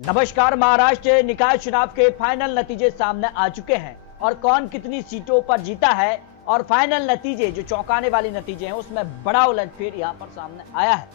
नमस्कार। महाराष्ट्र निकाय चुनाव के फाइनल नतीजे सामने आ चुके हैं और कौन कितनी सीटों पर जीता है और फाइनल नतीजे जो चौंकाने वाले नतीजे हैं उसमें बड़ा उलटफेर यहां पर सामने आया है।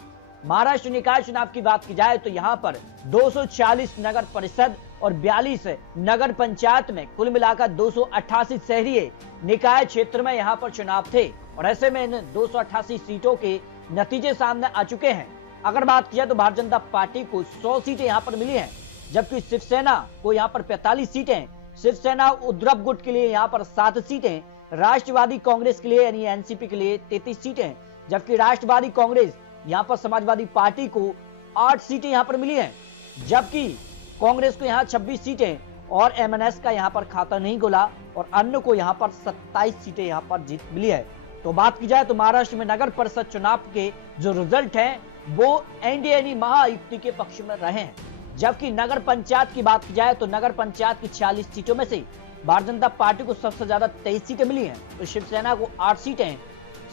महाराष्ट्र निकाय चुनाव की बात की जाए तो यहां पर 240 नगर परिषद और 42 नगर पंचायत में कुल मिलाकर 288 शहरी निकाय क्षेत्र में यहां पर चुनाव थे और ऐसे में इन 288 सीटों के नतीजे सामने आ चुके हैं। अगर बात किया तो भारतीय जनता पार्टी को 100 सीटें यहां पर मिली हैं, जबकि शिवसेना को यहां पर 45 सीटें, शिवसेना उद्धव गुट के लिए यहां पर 7 सीटें, राष्ट्रवादी कांग्रेस के लिए यानी एनसीपी के लिए 33 सीटें, जबकि राष्ट्रवादी कांग्रेस यहां पर समाजवादी पार्टी को 8 सीटें यहां पर मिली हैं, जबकि कांग्रेस को यहां 26 सीटें और एमएनएस का यहां पर खाता नहीं खुला और अन्य को यहां पर 27 सीटें यहां पर जीत मिली है। तो बात की जाए तो महाराष्ट्र में नगर परिषद चुनाव के जो रिजल्ट हैं वो एनडीए यानी महायुति के पक्ष में रहे हैं, जबकि नगर पंचायत की बात की जाए तो नगर पंचायत की 46 सीटों में से भारतीय जनता पार्टी को सबसे ज्यादा 23 सीटें मिली हैं, तो शिवसेना को 8 सीटें,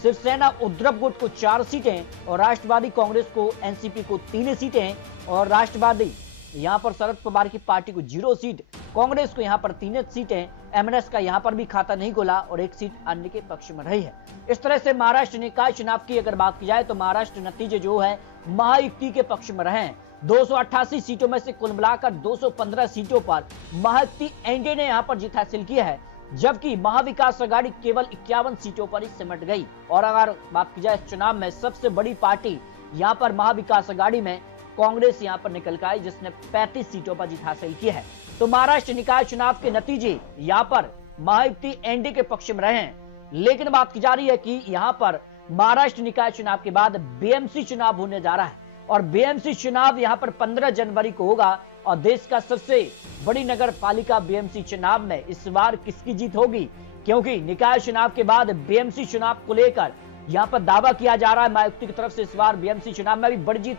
शिवसेना उद्धव गुट को 4 सीटें और राष्ट्रवादी कांग्रेस को एनसीपी को 3 सीटें और राष्ट्रवादी यहां पर शरद पवार की पार्टी को 0 सीट, कांग्रेस को यहां पर 3 सीटें, एमएनएस का यहां पर भी खाता नहीं खुला और 1 सीट अन्य के पक्ष में रही है। इस तरह से महाराष्ट्र निकाय चुनाव की अगर बात की जाए तो महाराष्ट्र नतीजे जो है महायुति के पक्ष में रहे हैं। 288 सीटों में से कुल मिलाकर 215 सीटों पर महायुति एनडीए ने यहां पर जीत हासिल की है, जबकि महाविकास आघाड़ी केवल 51 सीटों पर ही सिमट गई। और अगर बात की जाए इस चुनाव में सबसे बड़ी पार्टी यहां पर महाविकास आघाड़ी में कांग्रेस यहां पर निकल कर आई, जिसने 35 सीटों पर जीत हासिल की है। तो महाराष्ट्र निकाय चुनाव के नतीजे यहां पर महायुति एनडीए के पक्ष में रहे हैं, लेकिन बात की जा रही है कि यहां पर महाराष्ट्र निकाय चुनाव के बाद बीएमसी चुनाव होने जा रहा है और बीएमसी चुनाव यहां पर 15 जनवरी को होगा और देश का सबसे बड़ी नगर पालिका बीएमसी चुनाव में इस बार किसकी जीत होगी, क्योंकि निकाय चुनाव के बाद बीएमसी चुनाव को लेकर यहां पर दावा किया जा रहा है महायुति की तरफ से इस बार बीएमसी चुनाव में भी बड़ी जीत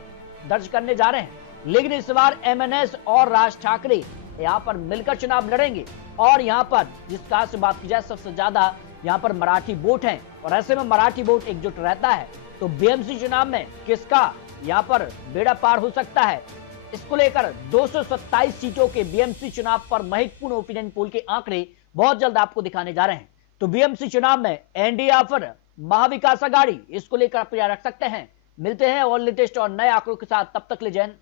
दर्ज करने जा रहे हैं। लेकिन इस बार एमएनएस और राज ठाकरे यहां पर मिलकर चुनाव लड़ेंगे और यहां पर जिस कहा से बात की जाए सबसे ज्यादा यहां पर मराठी वोट हैं और ऐसे में मराठी वोट एकजुट रहता है, तो बीएमसी चुनाव में किसका यहां पर बेड़ा पार हो सकता है, इसको लेकर 227 सीटों के बीएमसी चुनाव पर महत्वपूर्ण ओपिनियन पोल के आंकड़े बहुत जल्द आपको दिखाने जा रहे हैं। तो बीएमसी चुनाव में एनडीए या फिर महाविकास आघाड़ी, इसको लेकर आप रख सकते हैं। मिलते हैं और लेटेस्ट और नए आंकड़ों के साथ, तब तक ले जय हिंद,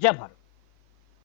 जय भारत।